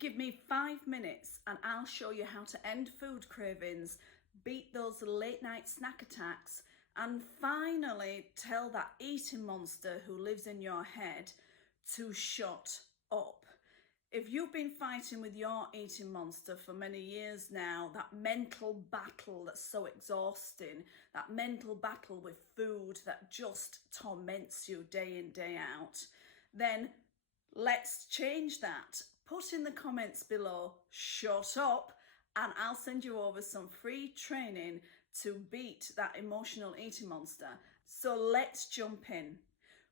Give me 5 minutes and I'll show you how to end food cravings, beat those late night snack attacks, and finally tell that eating monster who lives in your head to shut up. If you've been fighting with your eating monster for many years now, that mental battle that's so exhausting, that mental battle with food that just torments you day in, day out, then let's change that. Put in the comments below, shut up, and I'll send you over some free training to beat that emotional eating monster. So let's jump in.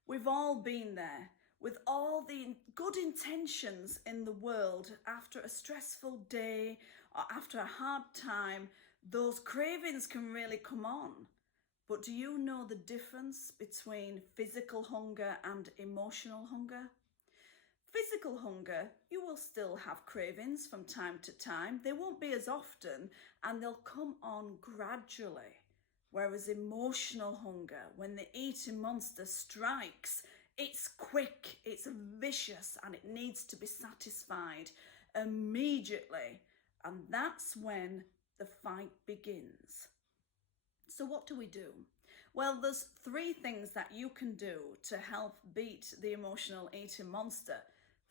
We've all been there. With all the good intentions in the world, after a stressful day or after a hard time, those cravings can really come on. But do you know the difference between physical hunger and emotional hunger? Physical hunger, you will still have cravings from time to time. They won't be as often and they'll come on gradually. Whereas emotional hunger, when the eating monster strikes, it's quick, it's vicious, and it needs to be satisfied immediately. And that's when the fight begins. So what do we do? Well, there's 3 things that you can do to help beat the emotional eating monster.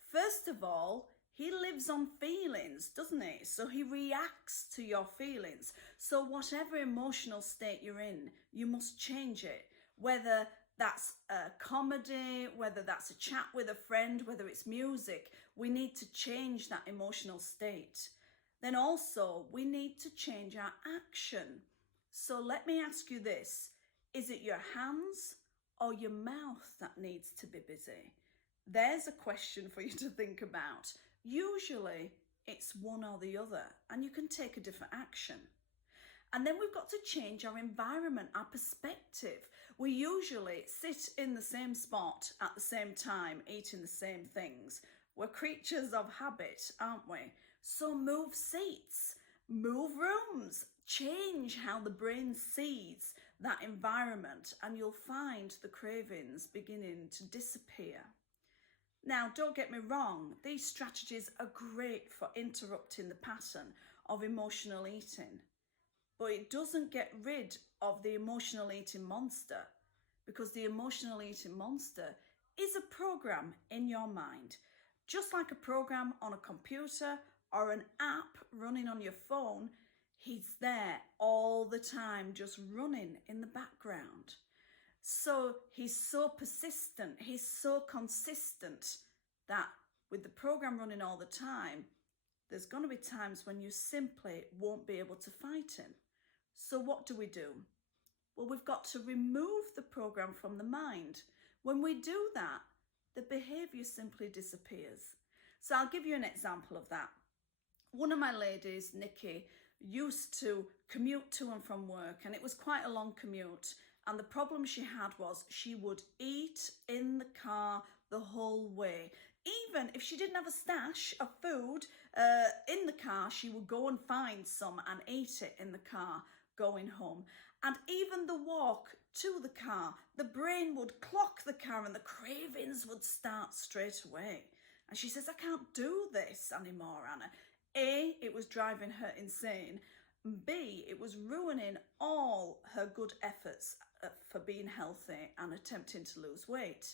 First of all, he lives on feelings, doesn't he? So he reacts to your feelings. So whatever emotional state you're in, you must change it. Whether that's a comedy, whether that's a chat with a friend, whether it's music, we need to change that emotional state. Then also, we need to change our action. So let me ask you this. Is it your hands or your mouth that needs to be busy? There's a question for you to think about. Usually it's one or the other, and you can take a different action. And then we've got to change our environment, our perspective. We usually sit in the same spot at the same time, eating the same things. We're creatures of habit, aren't we? So move seats, move rooms, change how the brain sees that environment, and you'll find the cravings beginning to disappear. Now, don't get me wrong, these strategies are great for interrupting the pattern of emotional eating, but it doesn't get rid of the emotional eating monster, because the emotional eating monster is a program in your mind, just like a program on a computer or an app running on your phone. He's there all the time, just running in the background. So he's so persistent, he's so consistent that with the program running all the time, there's going to be times when you simply won't be able to fight him. So what do we do? Well, we've got to remove the program from the mind. When we do that, the behavior simply disappears. So I'll give you an example of that. One of my ladies, Nikki, used to commute to and from work, and it was quite a long commute. And the problem she had was she would eat in the car the whole way. Even if she didn't have a stash of food in the car, she would go and find some and eat it in the car going home. And even the walk to the car, the brain would clock the car and the cravings would start straight away. And she says, I can't do this anymore, Anna. A, it was driving her insane. B, it was ruining all her good efforts for being healthy and attempting to lose weight.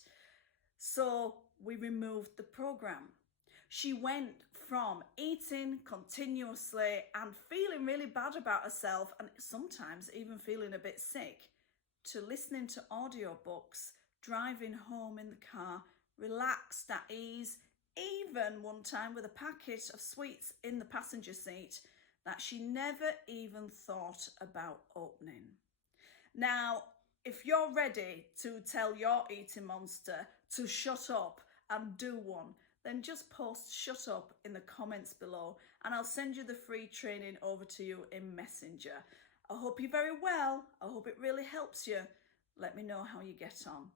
So we removed the program. She went from eating continuously and feeling really bad about herself, and sometimes even feeling a bit sick, to listening to audiobooks, driving home in the car, relaxed at ease, even one time with a packet of sweets in the passenger seat that she never even thought about opening. Now, if you're ready to tell your eating monster to shut up and do one, then just post shut up in the comments below and I'll send you the free training over to you in Messenger. I hope you're very well. I hope it really helps you. Let me know how you get on.